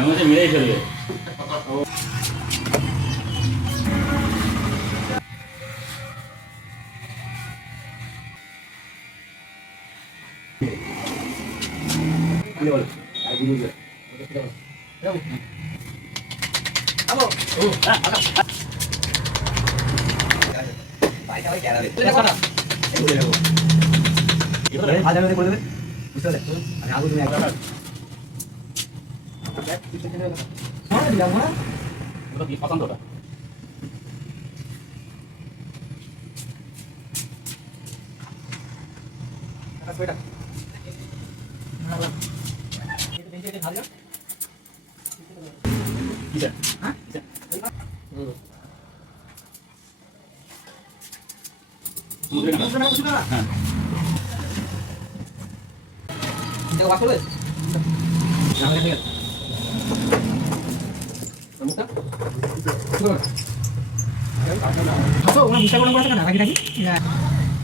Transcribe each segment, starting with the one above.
আমাকে মেরেই ফেলবে। পছন্দটা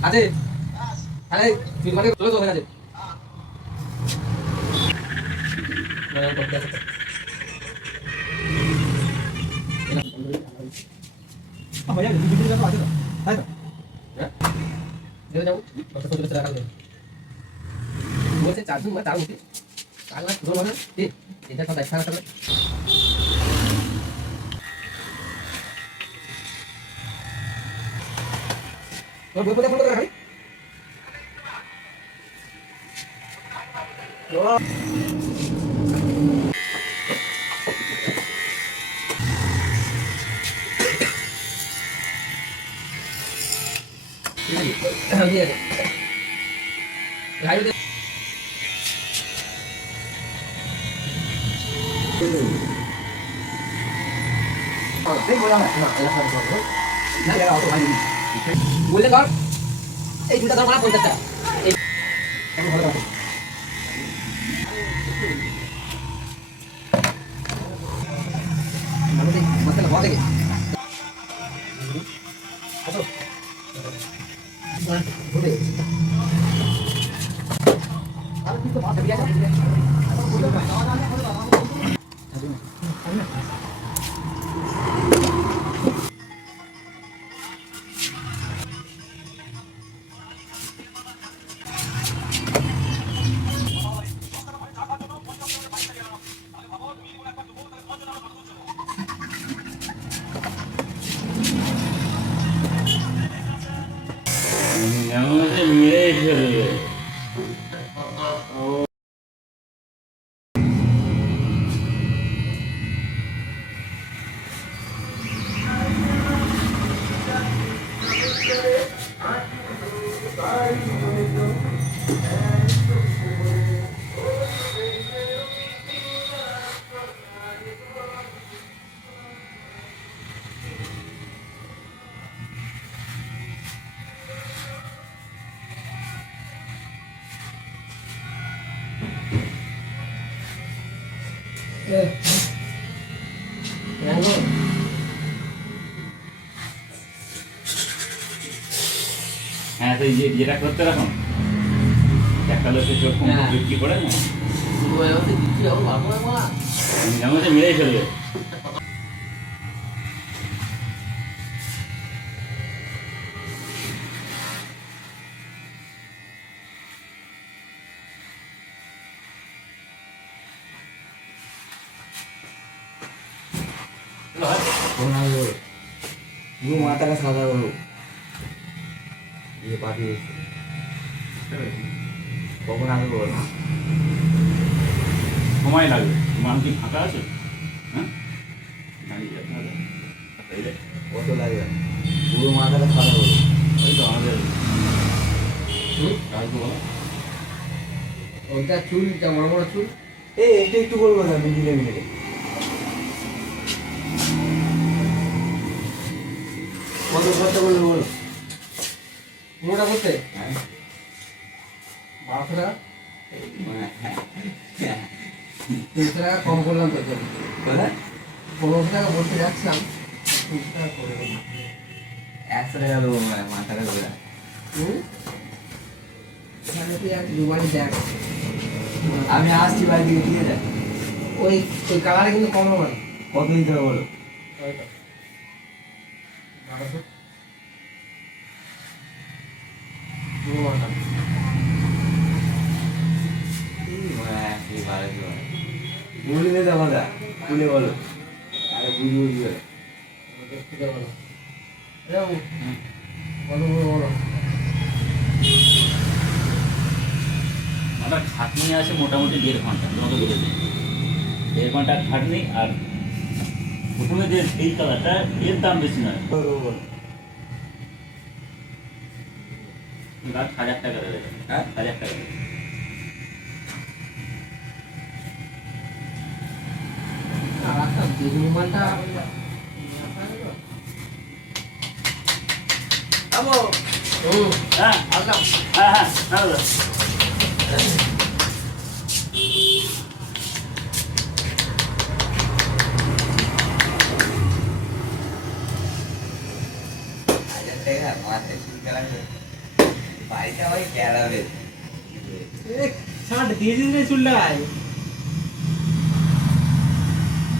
আছে আরে তুই মানে চলে তো হয়ে গেছে বলছে 4 দিন বা 4 উঠে 4 লাখ ধরো না এটা তো দেখা যাবে তোর বই পড়ে ফোন করে রাখি দিয়ে দে লাইভ দে বলে কর এই দুটা ধর মারা 50টা এই ভালো কথা আমাদের মতলব হওয়া দেখে আসো বলে আর কি তো বাদ দিয়া যাবে আমাকে মেরেই ফেলবে। হ্যাঁ তো যেটা করতে রাখুন একটা লোকের চোখ বিক্রি করে না আমাকে মেরেই ফেলবে। माता का सादा बोलो ये पार्टी कौन आगे बोलो সময় লাগবে মান কি ফাঁকা আছে হ্যাঁ कौन तो लगेगा पूरा माता का सादा बोलो ওই তো আমাদের কাজ বলো ওটা চুল যা বড় বড় চুল ए এটা একটু বলবো না মিডিলে মিডিলে কত কত বলবো বলো পুরোটা করতে হ্যাঁ 1200 টাকা 300 টাকা কম করলাম তো বলে 1500 টাকা বলতে যাচ্ছিলাম 300 টাকা করে দেবো 100 টাকা দেবো মাথাটা করে এখানে তুই এক দুবারই দেখ আমি আসছি বাড়ি থেকে, ঠিক আছে? ওই ওই কালারে কিন্তু কম হবে না। কত দিতে হবে বলো? ওইটা। 1200 পুরো মাথা। বুঝলে তো কথা, খুলে বলো। আরে বুঝবো কি করে? দেখতে বলো। এরকম বলো বলো বলো। আমার খাটনি আছে মোটামুটি 1.5 ঘন্টা, তোমাকে বলে দিই 1.5 ঘন্টা খাটনি। আর প্রথমে যে এই কালারটা এর দাম বেশি নয়, বলো বলো। গাছ 1000 টাকা দেবে। হ্যাঁ? 1000 টাকা দেবে। আর একটা বেগুনমালটা আমো, হ্যাঁ আসলাম। হ্যাঁ হ্যাঁ হ্যাঁ দাদা। মাথায় চুলকা লাগবে। বাড়িতে আমাকে কেড়াবে।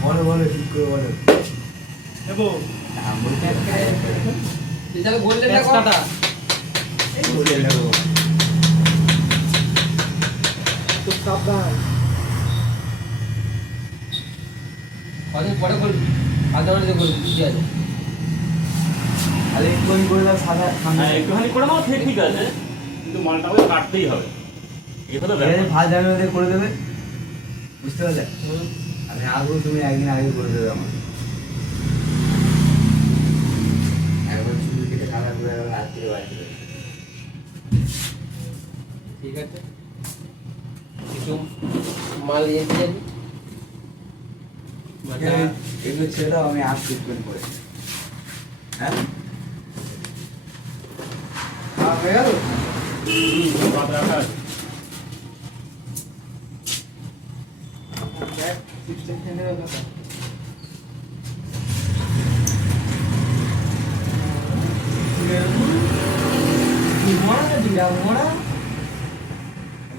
বলো বলো, ঠিক করে বলো। দাম বলতে তুই তাহলে বললেন না কথা। এই বলে নেবো। কদিন পরে করবি, আধা ঘন্টা করবি, ঠিক আছে? আরে একটুখানি করে দাও, সাদা ঠান্ডা। হ্যাঁ একটুখানি করে দাও, ঠিক আছে, কিন্তু মালটা আমাকে কাটতেই হবে। এই হলো ঠিক আছে, ব্যাপার। ভাত জানি ওদের করে দেবে, বুঝতে পারলে? আমি আসবো, তুমি একদিন আগে করে দেবে আমার। একবার চুল কেটে সাদা করে একবার রাত্রে বাড়ি দেবে। ঠিক আছে, কিছু মাল নিয়ে দিয়ে যাবি। এগুলো ছেড়ে দাও, আমি আসছি একটুখানি করে। হ্যাঁ? হয়ে গেল। ভাত রাখা আছে।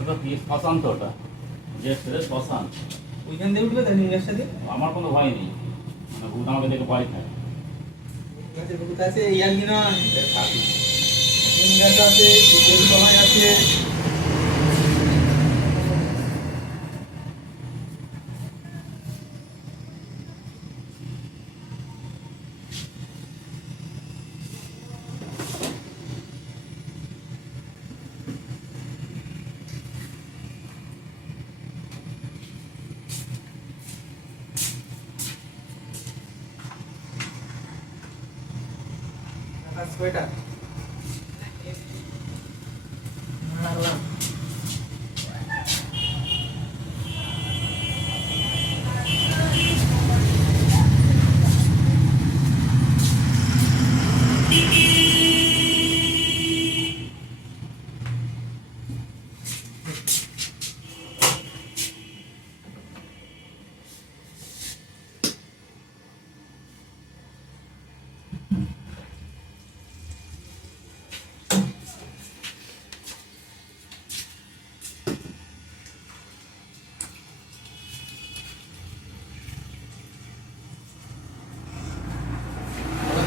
ওটা কি শ্মশান তো, ওটা যে ছেলে শ্মশান। ওইখান দিয়ে উঠবে তাই নিংগাসটা দিয়ে আমার কোনো ভয় নেই, মানে ভূত আমাকে দেখে ভয় খায়। গাছের ভূত আছে ইয়ার্কি নয় নিংগাস আছে গরু তলায় আছে আকাশ কয়টা মারলাম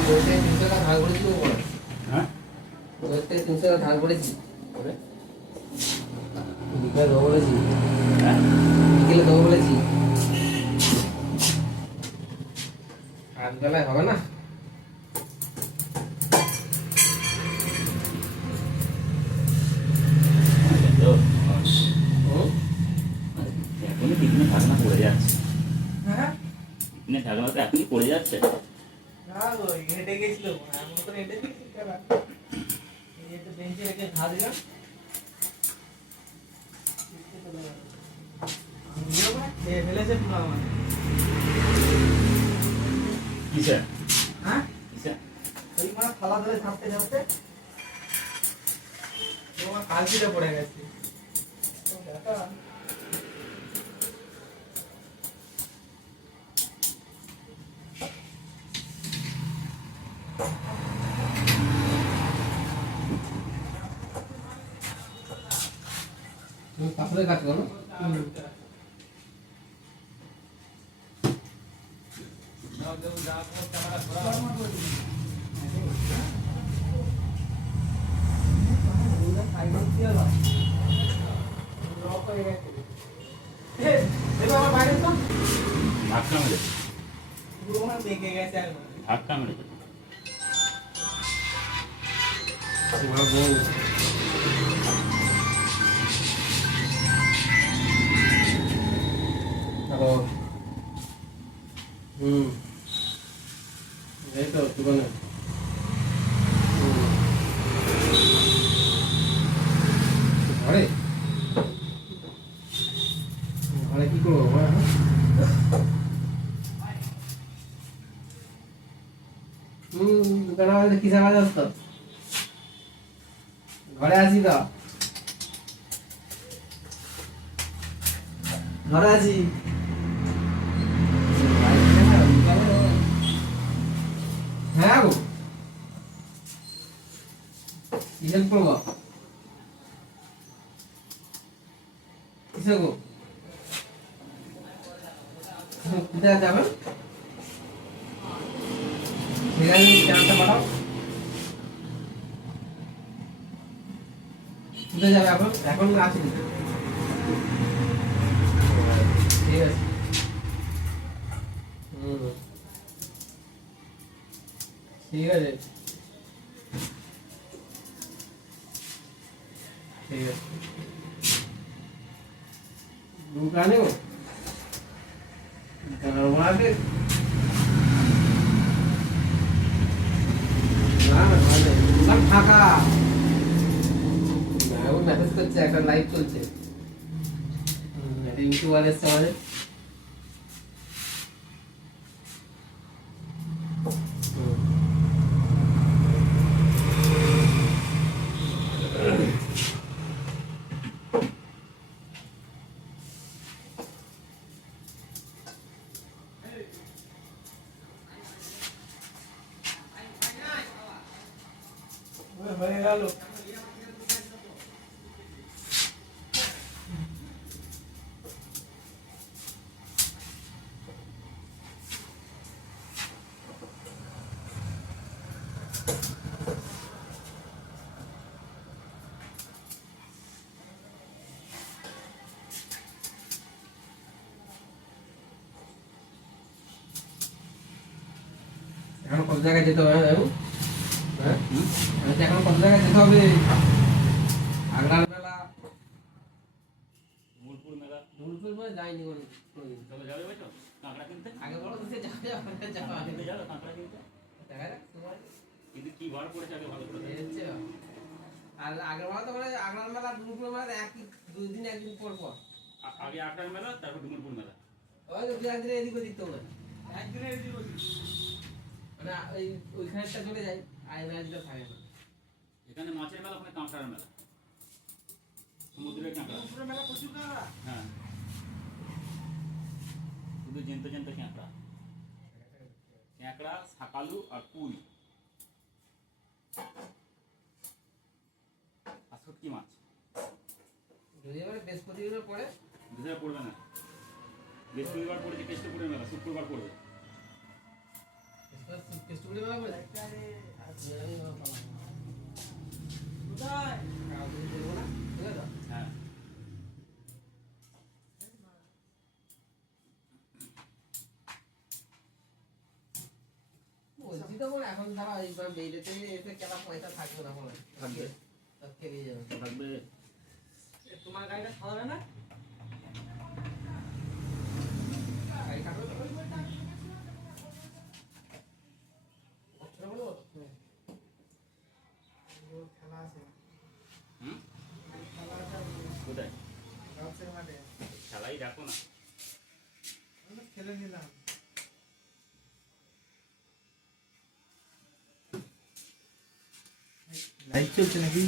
ওদের থেকে 300 টাকা ধার করেছি ও বলে। হ্যাঁ ওদের থেকে 300 টাকা ধার করেছি। ওরে, বিকেলে দেবো বলেছি। হ্যাঁ বিকেলে দেবো বলেছি। আজ বেলায় হবে না। তো হুম? এখনই টিফিনে ঢাকনা পড়ে যাচ্ছে। হ্যাঁ টিফিনে ঢাকনা তো এখনই পড়ে যাচ্ছে। না গো হেঁটে গেছিল এমন করে হেঁটে দিয়েছি খেলা এই যে বেঞ্চে রেখে ঘা দিলাম খেয়ে ফেলেছে পুরো আমার কিসে হ্যাঁ কিসে? ওই মানে থালা ধরে ঝাঁপতে ঝাঁপতে তোমার কালচিটা পড়ে গেছে তো দেখা তুমি পাথরের কাজ করো। হুম ধাক্কা মেরেছে দেখে গেছে আর ধাক্কা মেরেছে তোমার বউ হ্যালো এই তো দোকানে ঘরে ঘরে কি করবো দোকানে আমাদের কিসের কাজ আসতো ঘরে আছি তো ঘরে আছি হ্যাঁ গো কি হেল্প করবো কিসে গো কোথায় যাবে সেখানে চানটা পাঠাও কোথায় যাবে এখন এখন আছি ঠিক আছে ঠিক আছে ঠিক আছে দোকানে গো দোকানে না না দোকান ফাঁকা ও মেসেজ করছে একটা লাইভ চলছে ইউটিউবার এসছে আমাদের হয়ে গেল এখন কত জায়গায় যেতে হবে বাবু হ্যাঁ এখন কত জায়গায় যেতে হবে আগ্রার মেলা মূলপুর মেলা ঢুলপুর মেলা যাইনি কোনোদিন তবে যাবে ভাই তো কাঁকড়া কিনতে আগে বলো তো যাবে কাঁকড়া কিনতে যাবে কাঁকড়া কিনতে দেখা যাক তোমার কিন্তু কি বার পড়েছে আগে ভালো করে দেখো। হচ্ছে আর আগের মেলা তো মানে আগ্রার মেলা ঢুলপুর মেলা একই একদিন পর পর আগে আটটার মেলা তারপর ডুমুরপুর মেলা ওই তো দু একদিন এদিক ওদিক তো মানে একদিনের এদিক ওদিক মানে ওইখানেরটা চলে যায় আর ম্যাচটা থাকে না এখানে মাছের মেলা ওখানে কাঁকড়ার মেলা সমুদ্রের কাঁকড়া পুরো মেলা প্রচুর কাঁকড়া হ্যাঁ শুধু জেনতে জেনতে কাঁকড়া কাঁকড়া শাকালু আর কুই আর শুটকি মাছ যদি এবারে বৃহস্পতিবার পরে দুধে পড়বে না বৃহস্পতিবার পড়েছে কেষ্টপুরের মেলা শুক্রবার পড়বে কেষ্টপুরি মেলা পরে কোথায় হ্যাঁ বলছি তো বলে এখন ধরো এইবার বেরিয়েতে এসে কেনা পয়সা থাকবে না বলে থাকবে সব কেটে যাবে থাকবে তোমার গাড়িটা খাওয়াবে না গাড়ি কাটবে তো কতটা বলো খেলা আছে হুম খেলা আছে কোথায় গাছের মাঠে খেলাই দেখো না আমরা খেলে নিলাম লাইট চলছে নাকি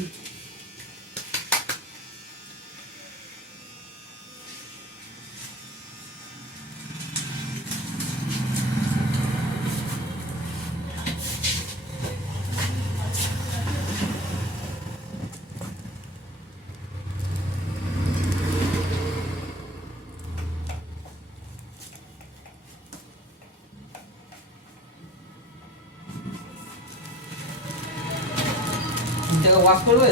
জায়গা ওয়াশ করবে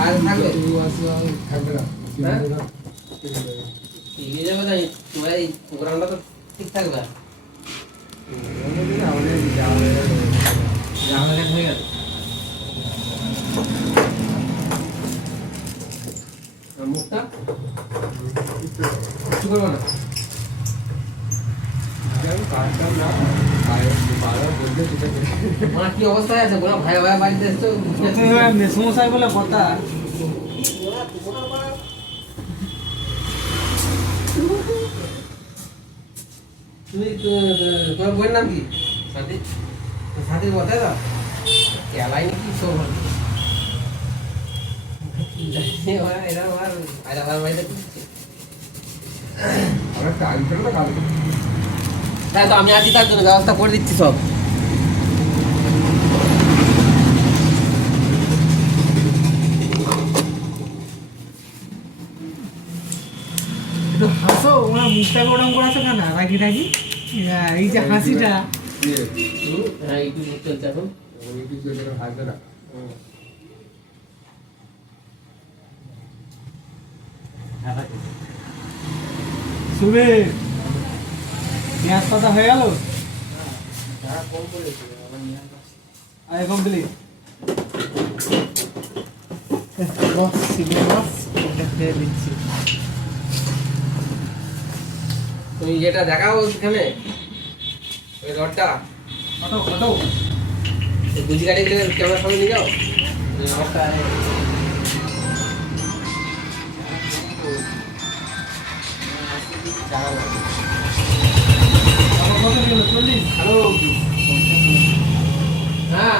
আর থাকবে থাকবে না হ্যাঁ? এগিয়ে যাবে না তোমার এই প্রোগ্রামটা তো ঠিক থাকবে আমাদের কাছে হয়ে গেল মুখটা কিছু করবো না মা কি অবস্থায় আছে বলো ভাই ভাই বাড়িতে এসছো মেসমশাই বলে কথা তুমি তোমার বইয়ের নাম কি সাথী সাথীর বলতে তো খেলাই নাকি সব এরা আমার আয়রা ভাই বাড়িতে তাই তো আমি আছি তার জন্য ব্যবস্থা করে দিচ্ছি সব একটু হাসো ওনার মুখটা ওরম করেছো কেন রাগি রাগি এই যে হাসিটা হ্যাঁ একটু চলছে এখন শুনে পেঁয়াজ পাতা হয়ে গেল আয় কমপ্লিট বস সিলে বস এটা খেয়ে দিচ্ছি তুমি যেটা দেখাও এখানে ওই রডটা অটো অটো গুজি গাড়ি গেলে ক্যামেরার সামনে নিয়ে যাও ওই রডটা কত কিলো 40 হ্যালো হ্যাঁ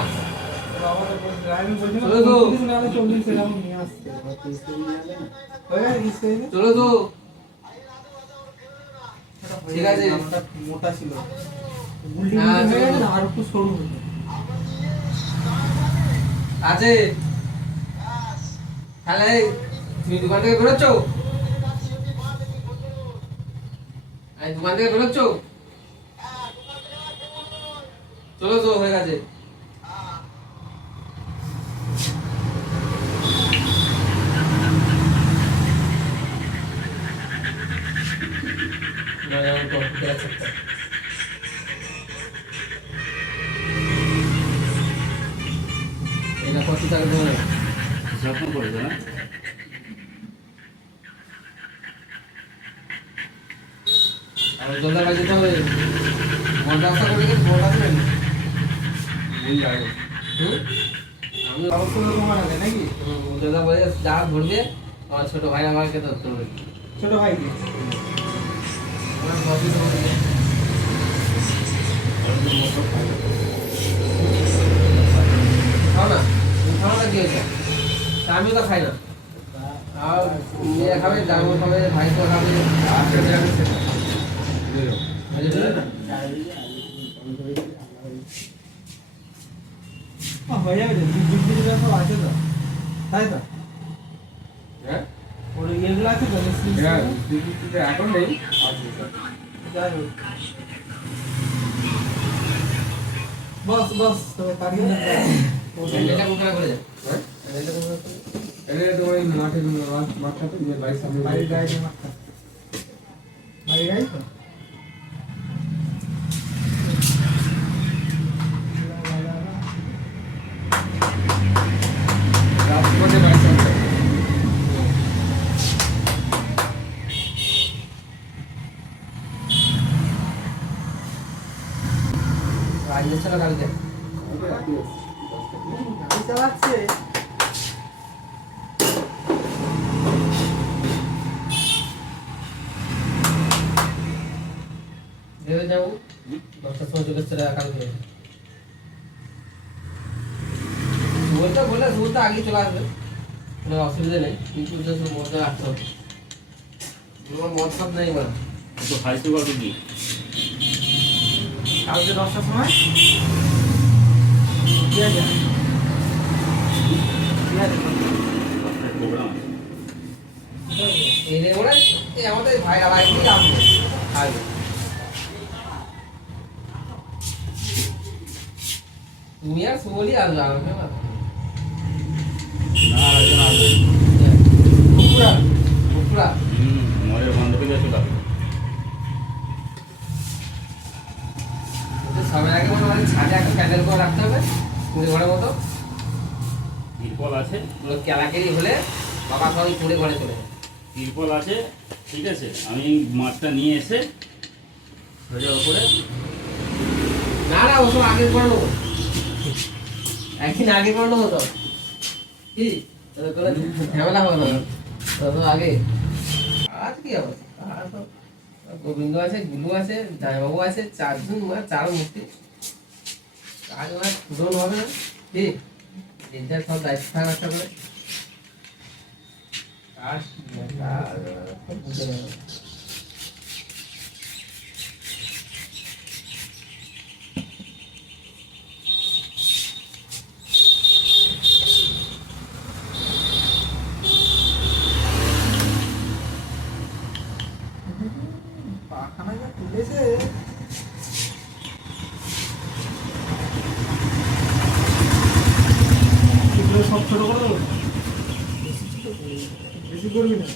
ড্রাইভিং বলছিল চলো তো। 40 না 40 এরকম নিয়ে আসছে হয়ে গেছে চলো তো ঠিক আছে। মোটা ছিল হ্যাঁ, হয়ে গেছে চলো। না আর একটু সরু হতো আছে তাহলে তুমি দোকান থেকে বেরোচ্ছ আমি দোকান থেকে বেরোচ্ছ চলো তো হয়ে গেছে এটা কত টাকা দেবো যত্ন করে দেবে না আর জলদা বাজে তো হবে বড় ব্যবসা করে গেছে বড় আছে নাকি আমি অবশ্যই তোমার আগে নাকি জলদা বলে যা ধরবে আমার ছোট ভাই আমাকে ধরতে হবে ছোট ভাই কি আমার ভাবি তো খাও না তুমি খাও না কি হয়েছে তা আমিও তো খাই না আর মেয়ে খাবে জামু খাবে ভাই তো খাবে হয়ে যাবে বিদ্যুৎ সব আছে তো তাই তো হ্যাঁ ওর এগুলো আছে তো এখন নেই যাই হোক বস বস তবে কাটিয়ে এটা কোথায় করে যায় হ্যাঁ এটা তো ওই মাঠের মাঠটা তো বাড়ির সামনে বাড়ির গায়ে মাথা বাড়ির গায়ে তো রাজপথে বাড়ির সামনে রাজনীতি ছিল কালকে গাড়ি চালাচ্ছে ভেবে যাবো 10টার সময় চলে এসছে কালকে বলতে বলে শুরুতে আগে চলে আসবে কোনো অসুবিধা নেই কিন্তু মধ্যে রাখতে হবে তোমার মত সব নেই মানে তো খাইতে পারবে কি কালকে 10টার সময় ঠিক আছে প্রোগ্রাম এই রে ওরা এই আমাদের ভাইরা ভাই কি আসবে আসবে তুমি আর সুমলি আসবে আমাকে না না একজন আসবে কুকুরা কুকুরা মরের বান্ধবীদের চলে আসবে সবার আগে মনে হয় ছাদে একটা প্যান্ডেল করে রাখতে হবে কুড়ি ঘরের মতো তিরপল আছে ওগুলো কেলাকেলি হলে বাবা সবাই কুড়ি ঘরে চলে যাবে তিরপল আছে ঠিক আছে আমি মাছটা নিয়ে এসে সোজা ওপরে না না ওসব আগে করে নেবো একদিন আগে করে নেবো তো কি তোদের কোনো ঝামেলা হবে না তত আগে আজ কি অবস্থা আর তো গোবিন্দ আছে গুলু আছে জামাইবাবু আছে চারজন মানে চার মূর্তি কাজ মানে পূরণ হবে না কি এটার সব দায়িত্ব থাকা একটা করে কাজ বুঝে নেবে পাখানা যা তুলেছে এগুলো সব ছোট করে দেবো বেশি করবি না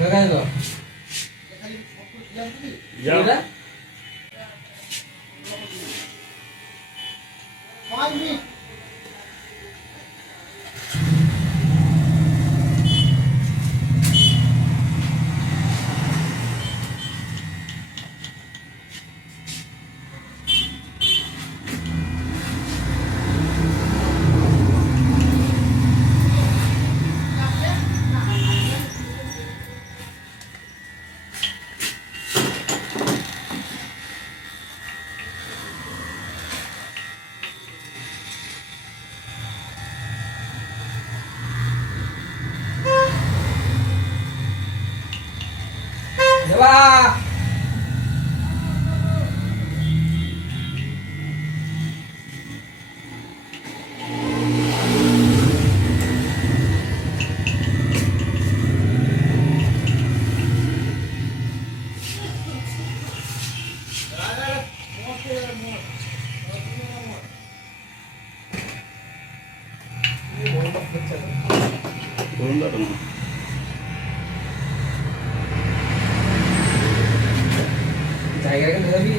কোথায় গো যাও এটা দেবা ধরুন দাও তোমার জায়গাটা নেবি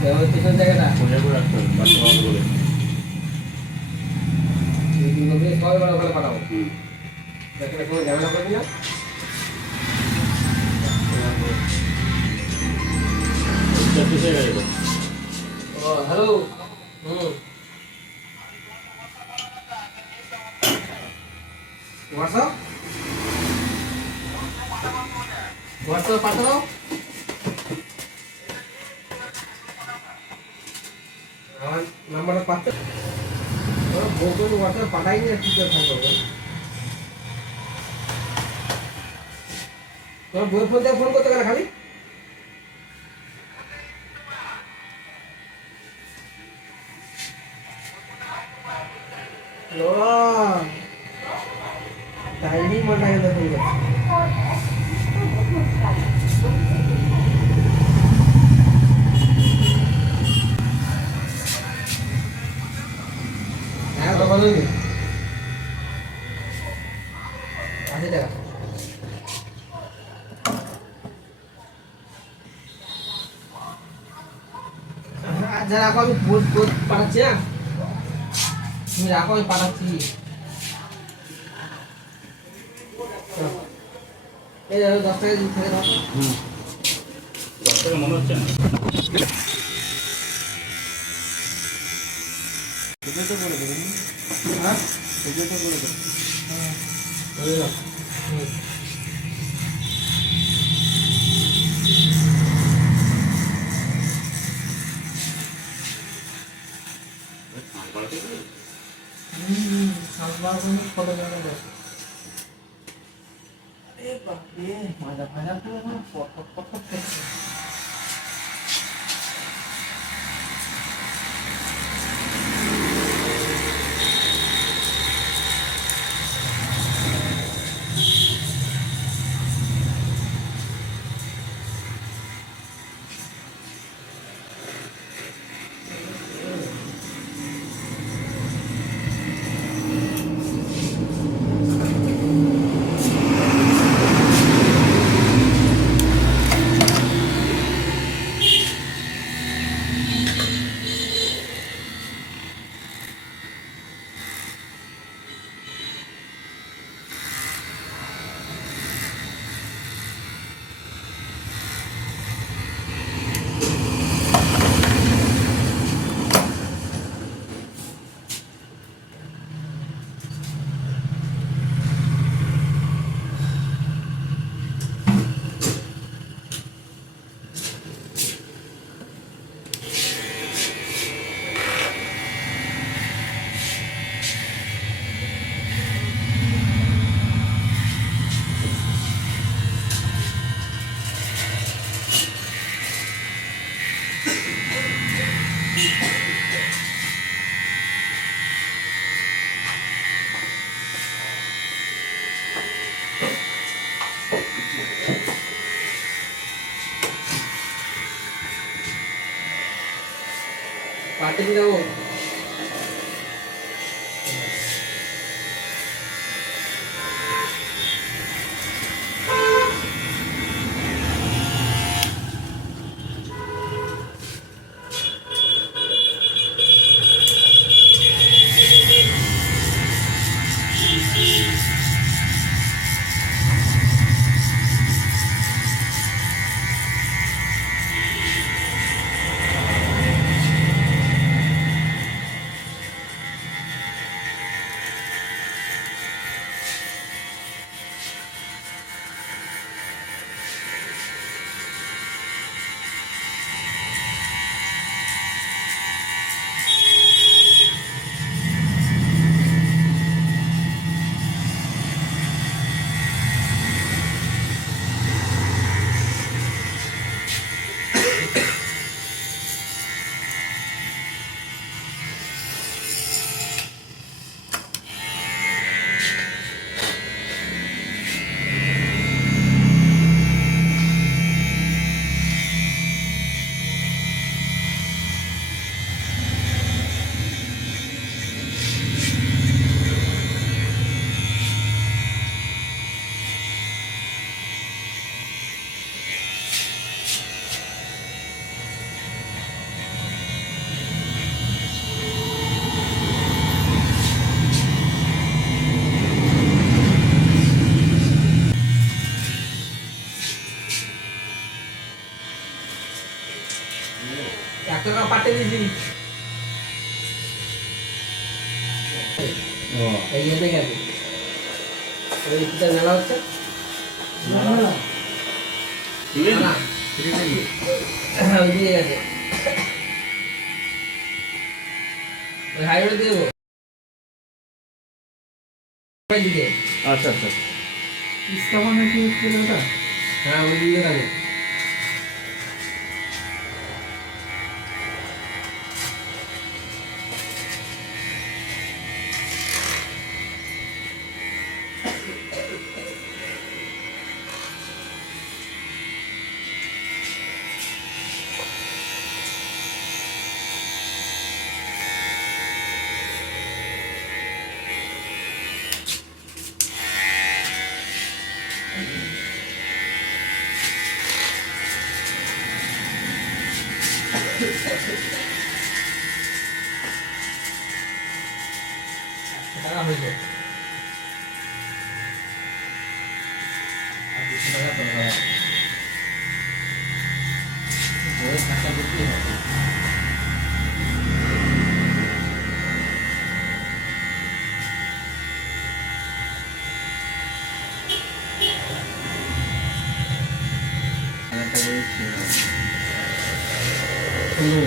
দেওয়ার পিছন জায়গাটা সোজা করে রাখতে হবে বাচ্চা বাবা বলে সবাই বড় করে পাঠাবো হুম এখানে কোনো ঝামেলা করবি না এটা পিছিয়ে গেছে তো ও হ্যালো হোয়াটসঅ্যাপ হোয়াটসঅ্যাপ পাঠাও আমার নাম্বারটা পাচ্ছে বউকে হোয়াটসঅ্যাপ পাঠাইনি আর কি করে থাকবো তোমার বউয়ের ফোন থেকে ফোন করতে গেলে খালি टाइमिंग म्हटला गेला तुझं काय बाबा तुम्ही आले का आज जरा आपण पोट पोट पाडायची ना তুমি রাখো আমি পাঠাচ্ছি এই 10 টাকা দিয়ে থেকে দাও হুম 10 টাকা মনে হচ্ছে না ছোটো করে দেবেন। হ্যাঁ ছোটো করে দেবেন। হ্যাঁ করে দাও। সাতবার কোনো ফটো জানা যাবে। আরে বাপরে মাজা ভাজা তো পট পট পট পট করছে। পার্টি যাবো। টাকা পাঠিয়ে দিয়েছি। এই যে দেখে আছে ওই কিটা মেলা হচ্ছে ঠিক আছে না ওই দিয়ে গেছে ওই হাইওয়ে দিয়ে দেবো দিকে। আচ্ছা আচ্ছা ইস্তাফা নাকি হচ্ছে ওটা? হ্যাঁ ওই দিকে গেছে। টাকা হয়েছে আর 200 টাকা দরকার বইয়ের টাকা দিতে হবে। কিন্তু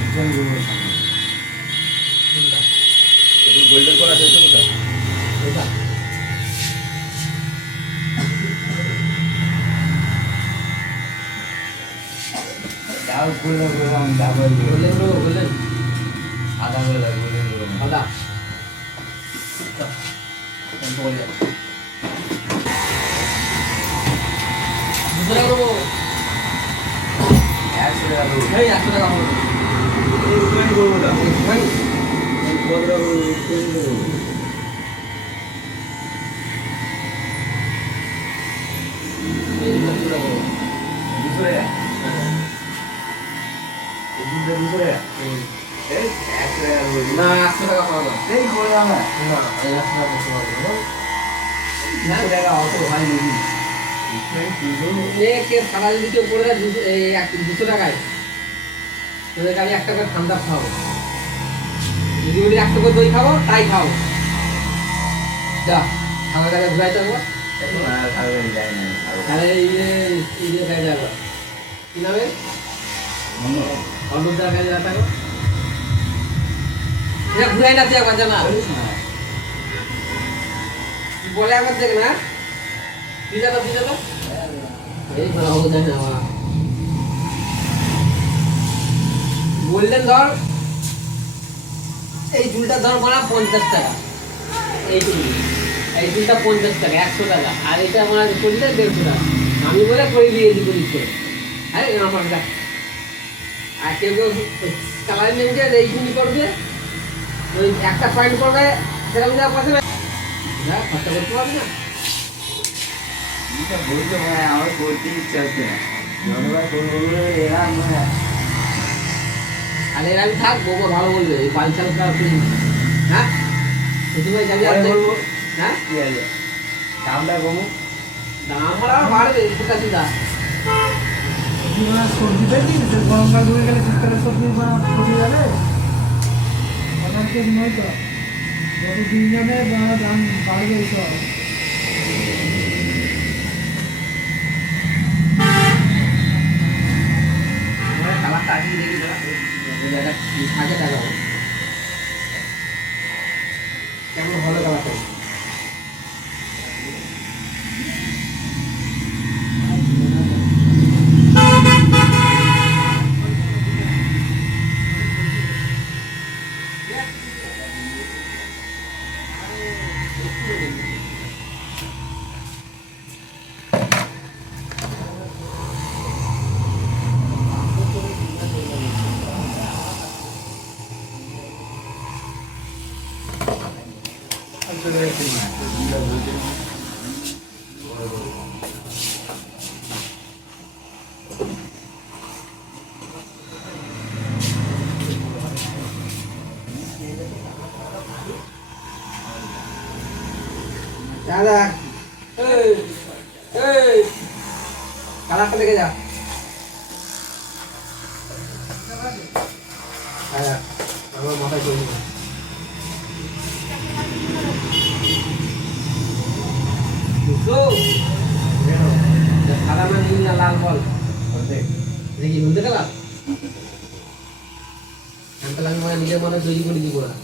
একজন গুলো সামনে। একটু গোল্ডেন করা আছে ওটা এটা যাও গুলো গুলো আমি যাবো গোল্ডেন গুলো গোল্ডেন সাদা গুলো গুলো গুলো সাদা কত বলে দুশো টাকা দেবো 100 টাকা দেবো। এই 100 টাকা হবে এই উঠলাম করবো না ভাই এই বদরা করবো এই 200 টাকা দেবো 200 টাকা এই দুটো 200 টাকা এই 100 টাকা দেবো। না 100 টাকা পাবো না এই করে দাও না না এই 100 টাকা বসে পাবো 200 টাকা অত হয় নাকি কে সারা যদি কেউ করে দেয় 200 টাকায় তোদের গাড়ি 1 টাকা ঠান্ডা খাবো যদি বলি 1 টাকা দই খাবো তাই খাবো যা আমার গাড়ি ঘুরাই যাবো এখন আর খাবে যাই না তাহলে এই যে গাড়ি যাবো কি নামে অল্পদার গাড়ি যাবো এটা ঘুরাই না তুই একবার জানা বলে একবার দেখ না তুই যাবো এই বলা হোক জানি না গোল্ডেন ধর এই চুলটা ধর বলা 50 টাকা এই চুলটা 50 টাকা 100 টাকা আর এটা আমার করলে 150 টাকা আমি বলে করে দিয়েছি করিস হ্যাঁ আমার দেখ আর কেউ কালার মেনকে এই চুলি করবে ওই একটা পয়েন্ট করবে সেরকম যা পাশে না খরচা করতে পারবে না এটা বলতে হয় আমার করতে ইচ্ছা হচ্ছে না যতবার করবো বলে এরা মানে আর এর আমি থাক বলবো ভালো বলবে এই বাল চালু করার ফিল্ম হ্যাঁ প্রথমে যাবি আর বলবো হ্যাঁ কি আছে দামটা কমু দাম আমার আর বাড়বে সেটা সিধা সবজি দেখি গরমকাল ঢুকে গেলে শীতকালে সবজি ফুটে গেলে আমার তো নয় তো যত দিন যাবে দাম বাড়বে সব আমার কালারটা আছে দেখি এটা 1000 টাকা কেমন ভালো কালারটা দাদা এই এই কালারটা দেখে যা দাদা আমার মাথায় চলে যাবে দুশো সাদা না নীল না লাল বল দেখি হলদে কালার তাহলে আমি নিজের মনে তৈরি করে দিব না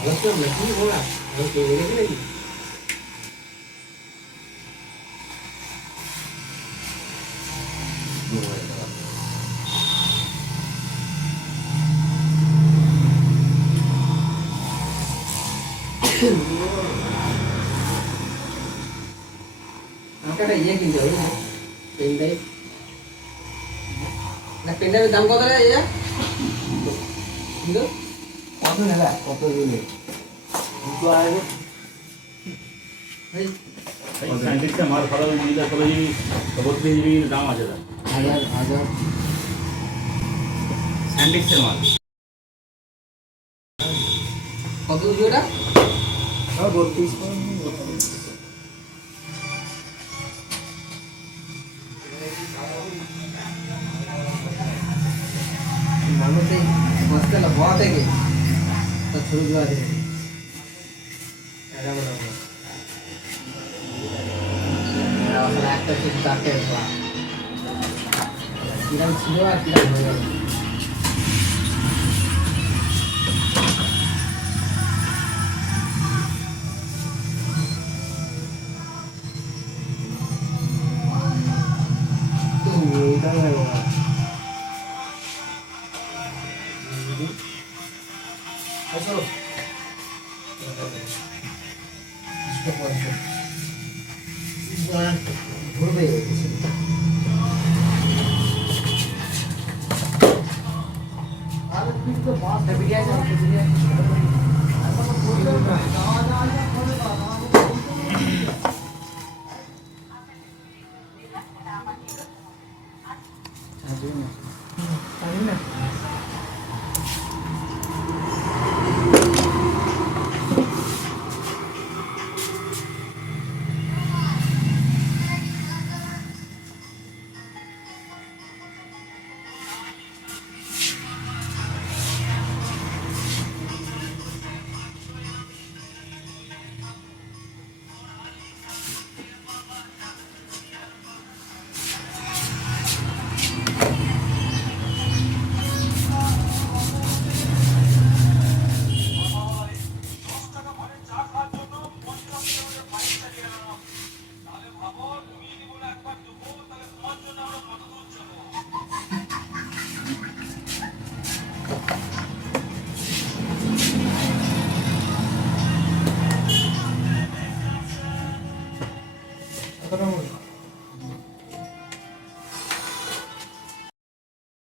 ভালো তো নাকি বলা আমি তৈরি রেখে নাকি আমাকে একটা ইয়ে কিনতে হবে না পেন ড্রাইভ না পেন ড্রাইভের দাম কত রে ইয়া কিন্তু কত নেলা কত দিলে দুটো আগে এই সাইন্টিস্টটা মাল ভালো মহিলা কলেজ 32 জিবি দাম আছে তার হাজার সাইন্টিস্টের মাল কত দিবি ওটা 32 মানুষ এই বস্তাটা বড় থেকে তার ছবিগুলো আছে যাবো না আসলে একটা ঠিক চারটে কিরম ছিল আর কিরম হয়ে গেল ঘুরবে আরে তুই তো বাস ভিডিও আছে ভিডিও জানি না কতটা